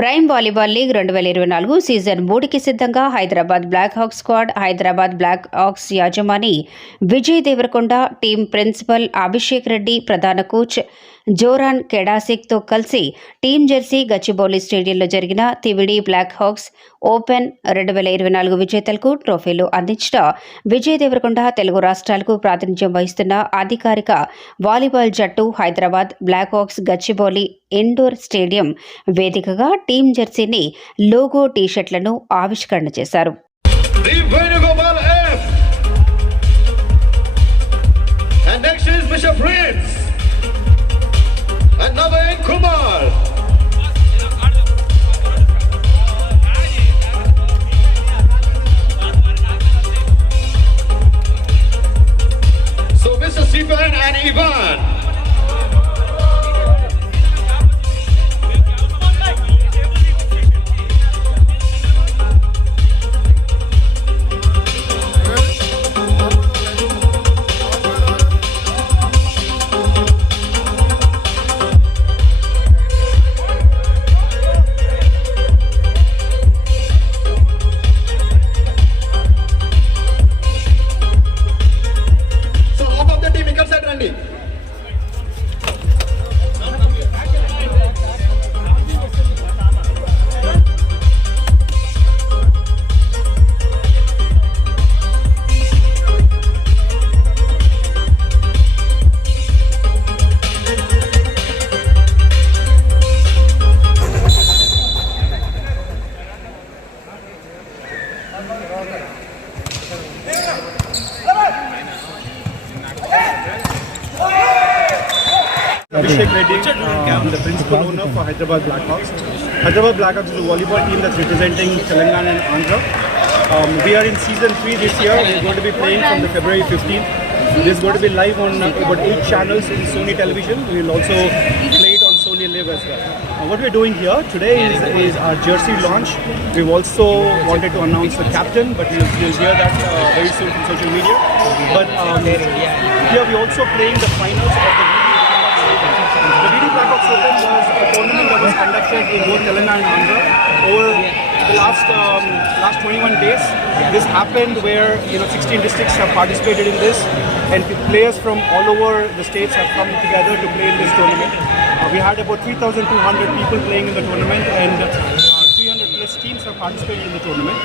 Prime volleyball league రెండు వేల ఇరవై నాలుగు సీజన్ మూడుకి సిద్ధంగా Hyderabad Black Hawk squad Hyderabad Black Hawks యాజమాని Vijay Deverakonda team principal Abhishek Reddy ప్రధాన కోచ్ జోరాన్ కెడాసిక్తో కలిసి టీం జెర్సీ గచ్చిబౌలి స్టేడియంలో జరిగిన తివిడి బ్లాక్ హాక్స్ ఓపెన్ రెండు వేల ఇరవై నాలుగు విజేతలకు ట్రోఫీలు అందించిన విజయ్ దేవరకొండ తెలుగు రాష్ట్రాలకు ప్రాతినిధ్యం వహిస్తున్న అధికారిక వాలీబాల్ జట్టు Hyderabad Black Hawks Gachibowli indoor stadium వేదికగా టీం జెర్సీని లోగో టీషర్ట్లను ఆవిష్కరణ చేశారు And next is Prince. Kumar. Abhishek Reddy. I'm the principal owner for Hyderabad Blackhawks. Hyderabad Blackhawks is a volleyball team that's representing Telangana and Andhra. Um, we are in season three this year. We're going to be playing from the February 15th. This is going to be live on about eight channels in Sony Television. We will also play what we're doing here today is, is our jersey launch. We've also wanted to announce the captain, but you'll, you'll hear that uh, very soon from social media. But um, here we're also playing the finals of the the DD Blackhawks Open was a tournament that was conducted in both Telangana and Andhra over the last um, last 21 days. This happened where you know 16 districts have participated in this, and players from all over the states have come together to play in this tournament. Uh, we had about 3,200 people playing in the tournament, and uh, 300 plus teams have participated in the tournament.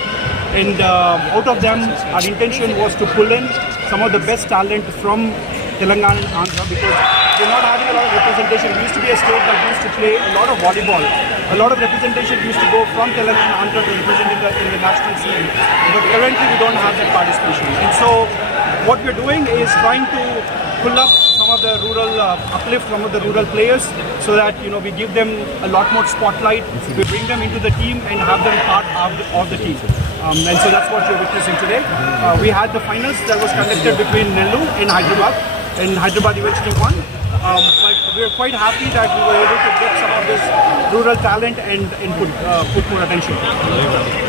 And uh, out of them, our intention was to pull in some of the best talent from Telangana and Andhra because we're not having a lot of representation. We used to be a state that used to play a lot of volleyball. A lot of representation used to go from Telangana and Andhra to represent in the, in the national scene. But currently we don't have that participation. And so what we're doing is trying to pull up of the rural, uh, uplift some of the rural players so that, you know, we give them a lot more spotlight. We bring them into the team and have them part of the, of the team. Um, and so that's what you're witnessing today. Uh, we had the finals that was conducted between Nellore and Hyderabad, and Hyderabad eventually won. Um, but we're quite happy that we were able to get some of this rural talent and, and put, uh, put more attention.